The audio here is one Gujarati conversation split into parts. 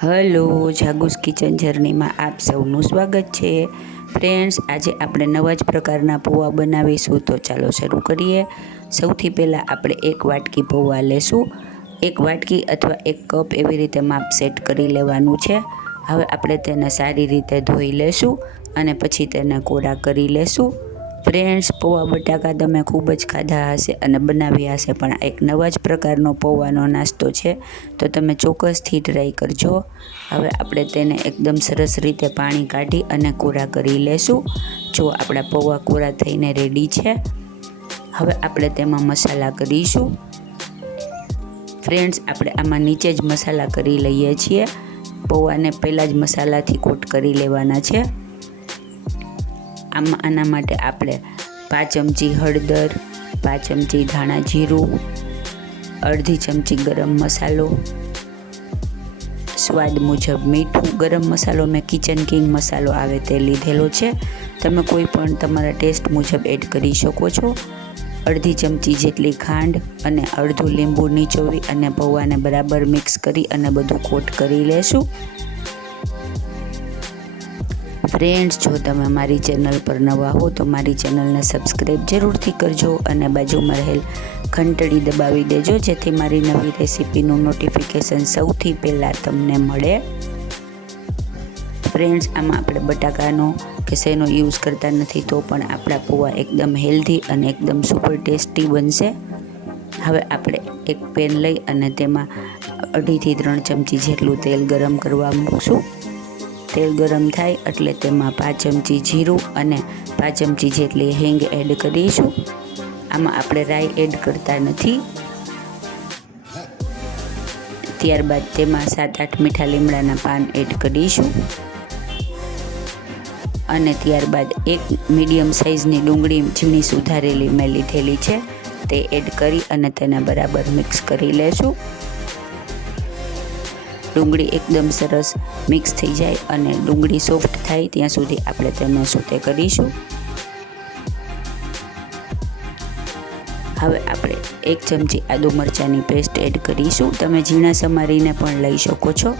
હલો, જાગુસ કિચન જર્નીમાં આપ સૌનું સ્વાગત છે. ફ્રેન્ડ્સ, આજે આપણે નવા જ પ્રકારના પૌવા બનાવીશું, તો ચાલો શરૂ કરીએ. સૌથી પહેલાં આપણે એક વાટકી પૌવા લેશું. એક વાટકી અથવા એક કપ એવી રીતે માપ સેટ કરી લેવાનું છે. હવે આપણે તેને સારી રીતે ધોઈ લેશું અને પછી તેને કોરા કરી લેશું. ફ્રેન્ડ્સ, પૌવા બટાકા તમે ખૂબ જ ખાધા હશે અને બનાવ્યા હશે, પણ આ એક નવા જ પ્રકારનો પૌવાનો નાસ્તો છે, તો તમે ચોક્કસથી ટ્રાય કરજો. હવે આપણે તેને એકદમ સરસ રીતે પાણી કાઢી અને કોરા કરી લેશું. જો આપણા પૌવા કોરા થઈને રેડી છે. હવે આપણે તેમાં મસાલા કરીશું. ફ્રેન્ડ્સ, આપણે આમાં નીચે જ મસાલા કરી લઈએ છીએ. પૌવાને પહેલાં જ મસાલાથી કોટ કરી લેવાના છે. આના માટે આપણે 5 ચમચી હળદર, 5 ચમચી ધાણા જીરું, અડધી ચમચી ગરમ મસાલો, સ્વાદ મુજબ મીઠું. ગરમ મસાલો મેં કિચન કિંગ મસાલો આવે તે લીધેલો છે. તમે કોઈ પણ તમારા ટેસ્ટ મુજબ એડ કરી શકો છો. અડધી ચમચી જેટલી ખાંડ અને અડધું લીંબુ નીચોવી અને પૌવાને બરાબર મિક્સ કરી અને બધું કોટ કરી લેશું. ફ્રેન્ડ્સ, જો તમે મારી ચેનલ પર નવા હો તો મારી ચેનલને સબસ્ક્રાઈબ જરૂરથી કરજો અને બાજુમાં રહેલ ઘંટડી દબાવી દેજો, જેથી મારી નવી રેસીપીનું નોટિફિકેશન સૌથી પહેલાં તમને મળે. ફ્રેન્ડ્સ, આમાં આપણે બટાકાનો કે શેનો યુઝ કરતા નથી, તો પણ આપણા પૌવા એકદમ હેલ્ધી અને એકદમ સુપર ટેસ્ટી બનશે. હવે આપણે એક પેન લઈ અને તેમાં 2 થી 3 ચમચી જેટલું તેલ ગરમ કરવા મૂકશું. તેલ ગરમ થાય એટલે તેમાં 5 ચમચી જીરું અને 5 ચમચી જેટલી હિંગ એડ કરીશું. આમાં આપણે રાઈ એડ કરતા નથી. ત્યારબાદ તેમાં 7-8 મીઠા લીમડાના પાન એડ કરીશું અને ત્યારબાદ એક મીડિયમ સાઇઝની ડુંગળી ઝીણી સુધારેલી મેં લીધેલી છે, તે એડ કરી અને તેને બરાબર મિક્સ કરી લેશું. ડુંગળી એકદમ સરસ મિક્સ થઈ જાય અને ડુંગળી સોફ્ટ થાય ત્યાં સુધી આપણે તેને સોતે કરીશું. હવે આપણે 1 ચમચી આદુ મરચાંની પેસ્ટ એડ કરીશું. તમે ઝીણા સમારીને પણ લઈ શકો છો.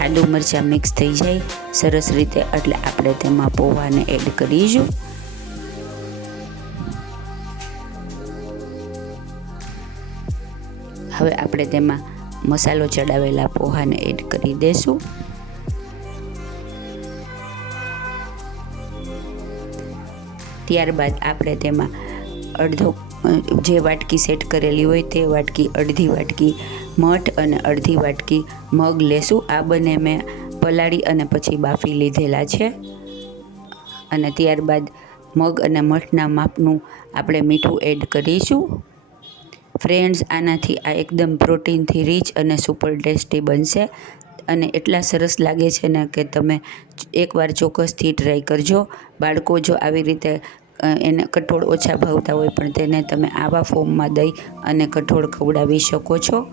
આદુ મરચાં મિક્સ થઈ જાય સરસ રીતે એટલે આપણે તેમાં પૌવાને એડ કરીશું. હવે આપણે તેમાં મસાલો ચડાવેલા પૌવાને એડ કરી દઈશું. ત્યારબાદ આપણે તેમાં જે વાટકી સેટ કરેલી હોય તે વાટકી, અડધી વાટકી મઠ અને અડધી વાટકી મગ લેશું. આ બંને મેં પલાળી અને પછી બાફી લીધેલા છે. અને ત્યારબાદ મગ અને મઠના માપનું આપણે મીઠું એડ કરીશું. ફ્રેન્ડ્સ, આનાથી આ એકદમ પ્રોટીનથી રીચ અને સુપર ટેસ્ટી બનશે અને એટલા સરસ લાગે છે ને કે તમે એકવાર ચોક્કસથી ટ્રાય કરજો. બાળકો જો આવી રીતે એને કઠોળ ઓછા ભાવતા હોય પણ તેને તમે આવા ફોર્મમાં દહીં અને કઠોળ ખવડાવી શકો છો.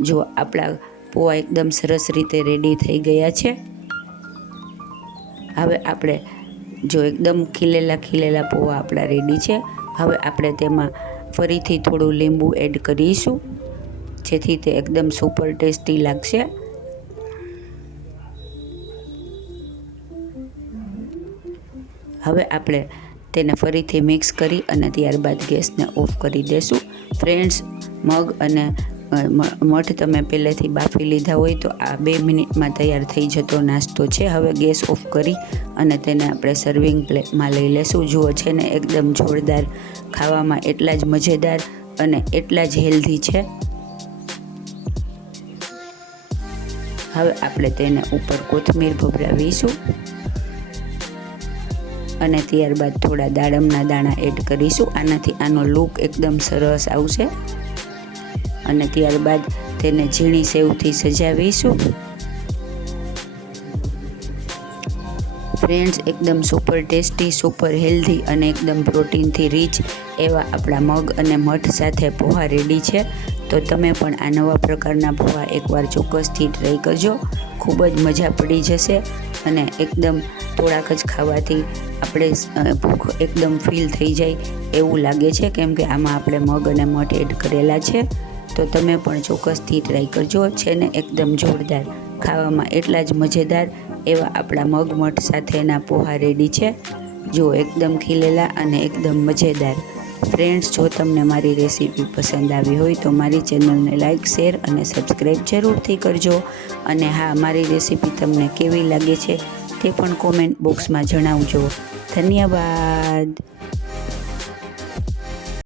જો આપણા પૌવા એકદમ સરસ રીતે રેડી થઈ ગયા છે. હવે આપણે જો એકદમ ખીલેલા પૌવા આપણા રેડી છે. હવે આપણે તેમાં ફરીથી થોડું લીંબુ એડ કરીશું, જેથી તે એકદમ સુપર ટેસ્ટી લાગશે. હવે આપણે તેને ફરીથી મિક્સ કરી અને ત્યારબાદ ગેસને ઓફ કરી દેશું. ફ્રેન્ડ્સ, મગ અને મઠ તમે પહેલેથી બાફી લીધા હોય તો આ 2 મિનિટમાં તૈયાર થઈ જતો નાસ્તો છે. હવે ગેસ ઓફ કરી અને તેને આપણે સર્વિંગ પ્લેટમાં લઈ લેશું. જુઓ છે ને, એકદમ જોરદાર, ખાવામાં એટલા જ મજેદાર અને એટલા જ હેલ્ધી છે. હવે આપણે તેને ઉપર કોથમીર ભભરાવીશું અને ત્યારબાદ થોડા દાડમના દાણા એડ કરીશું. આનાથી આનો લુક એકદમ સરસ આવશે. અને ત્યારબાદ તેને ઝીણી સેવથી સજાવીશું. ફ્રેન્ડ્સ, એકદમ સુપર ટેસ્ટી, સુપર હેલ્ધી અને એકદમ પ્રોટીનથી રીચ એવા આપણા મગ અને મઠ સાથે પૌવા રેડી છે. તો તમે પણ આ નવા પ્રકારના પૌવા એકવાર ચોક્કસથી ટ્રાય કરજો. ખૂબ જ મજા પડી જશે અને એકદમ થોડાક જ ખાવાથી આપણે ભૂખ એકદમ ફીલ થઈ જાય એવું લાગે છે, કેમ કે આમાં આપણે મગ અને મઠ એડ કરેલા છે. તો તમે પણ ચોક્કસથી ટ્રાય કરજો. છે ને એકદમ જોરદાર, ખાવામાં એટલા જ મજેદાર એવા આપણા મગ મઠ સાથેના પોહા રેડી છે. જો એકદમ ખીલેલા અને એકદમ મજેદાર. ફ્રેન્ડ્સ, જો તમને મારી રેસીપી પસંદ આવી હોય તો મારી ચેનલને લાઇક, શેર અને સબસ્ક્રાઈબ જરૂરથી કરજો. અને હા, મારી રેસીપી તમને કેવી લાગે છે તે પણ કોમેન્ટ બોક્સમાં જણાવજો. ધન્યવાદ.